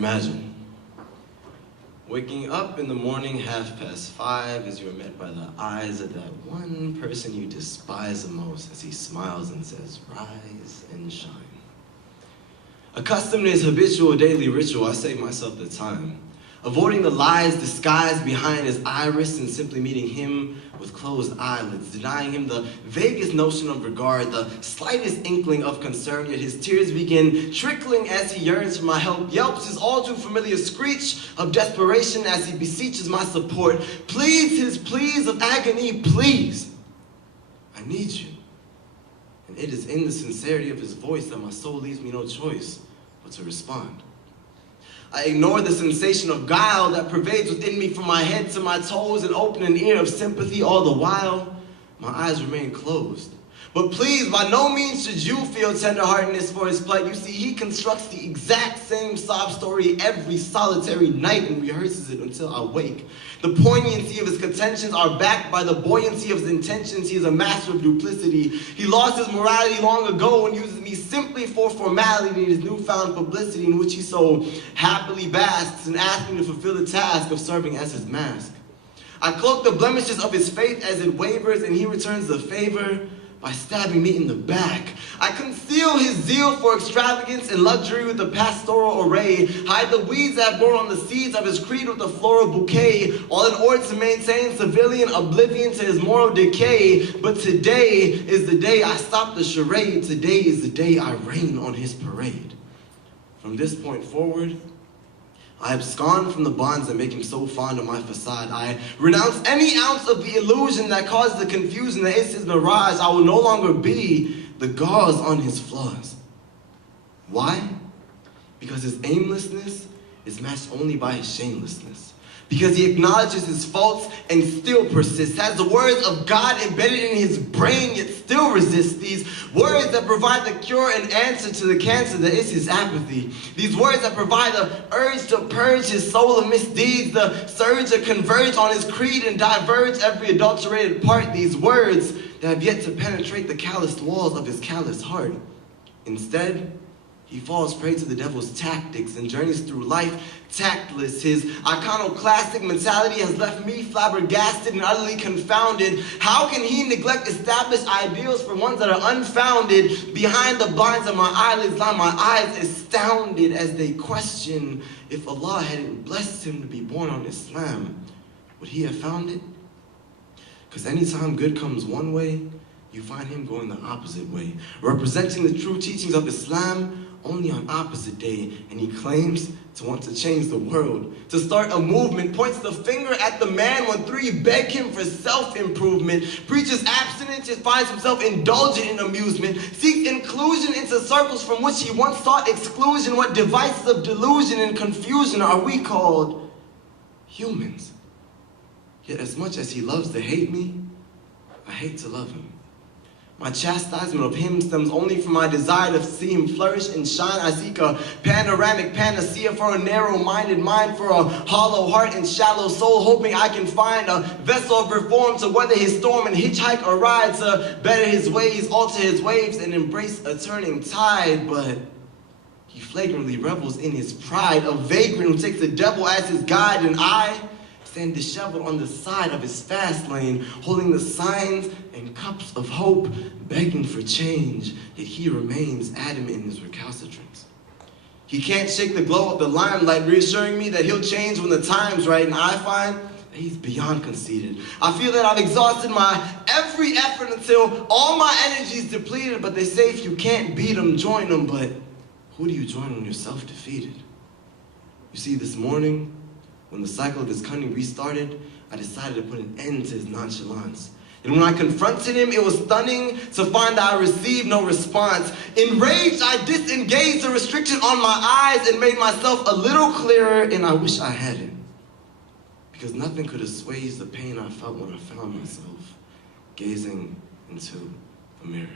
Imagine waking up in the morning 5:30 as you are met by the eyes of that one person you despise the most as he smiles and says, "Rise and shine." Accustomed to his habitual daily ritual, I save myself the time, avoiding the lies disguised behind his iris and simply meeting him with closed eyelids, denying him the vaguest notion of regard, the slightest inkling of concern, yet his tears begin trickling as he yearns for my help, yelps his all too familiar screech of desperation as he beseeches my support, pleads his pleas of agony, please, I need you. And it is in the sincerity of his voice that my soul leaves me no choice but to respond. I ignore the sensation of guile that pervades within me from my head to my toes and open an ear of sympathy all the while. My eyes remain closed. But please, by no means should you feel tenderheartedness for his plight. You see, he constructs the exact same sob story every solitary night and rehearses it until I wake. The poignancy of his contentions are backed by the buoyancy of his intentions. He is a master of duplicity. He lost his morality long ago and uses me simply for formality in his newfound publicity in which he so happily basks and asks me to fulfill the task of serving as his mask. I cloak the blemishes of his faith as it wavers and he returns the favor by stabbing me in the back. I conceal his zeal for extravagance and luxury with a pastoral array, hide the weeds that have grown on the seeds of his creed with a floral bouquet, all in order to maintain civilian oblivion to his moral decay. But today is the day I stop the charade. Today is the day I rain on his parade. From this point forward, I abscond from the bonds that make him so fond of my facade. I renounce any ounce of the illusion that caused the confusion that is his mirage. I will no longer be the gauze on his flaws. Why? Because his aimlessness is matched only by his shamelessness. Because he acknowledges his faults and still persists, has the words of God embedded in his brain yet still resists, these words that provide the cure and answer to the cancer that is his apathy, these words that provide the urge to purge his soul of misdeeds, the surge to converge on his creed and diverge every adulterated part, these words that have yet to penetrate the calloused walls of his calloused heart. Instead, he falls prey to the devil's tactics and journeys through life tactless. His iconoclastic mentality has left me flabbergasted and utterly confounded. How can he neglect established ideals for ones that are unfounded? Behind the blinds of my eyelids lie my eyes astounded as they question if Allah hadn't blessed him to be born on Islam, would he have found it? Because anytime good comes one way, you find him going the opposite way, representing the true teachings of Islam only on opposite day, and he claims to want to change the world, to start a movement, points the finger at the man when three beg him for self-improvement, preaches abstinence and finds himself indulgent in amusement, seeks inclusion into circles from which he once sought exclusion. What devices of delusion and confusion are we called? Humans. Yet as much as he loves to hate me, I hate to love him. My chastisement of him stems only from my desire to see him flourish and shine. I seek a panoramic panacea for a narrow-minded mind, for a hollow heart and shallow soul, hoping I can find a vessel of reform to weather his storm and hitchhike a ride, to better his ways, alter his waves, and embrace a turning tide. But he flagrantly revels in his pride, a vagrant who takes the devil as his guide, and I stand disheveled on the side of his fast lane, holding the signs and cups of hope, begging for change, yet he remains adamant in his recalcitrance. He can't shake the glow of the limelight, reassuring me that he'll change when the time's right, and I find that he's beyond conceited. I feel that I've exhausted my every effort until all my energy's depleted, but they say if you can't beat them, join them, but who do you join when you're self-defeated? You see, this morning, when the cycle of his cunning restarted, I decided to put an end to his nonchalance. And when I confronted him, it was stunning to find that I received no response. Enraged, I disengaged the restriction on my eyes and made myself a little clearer, and I wish I hadn't. Because nothing could assuage the pain I felt when I found myself gazing into a mirror.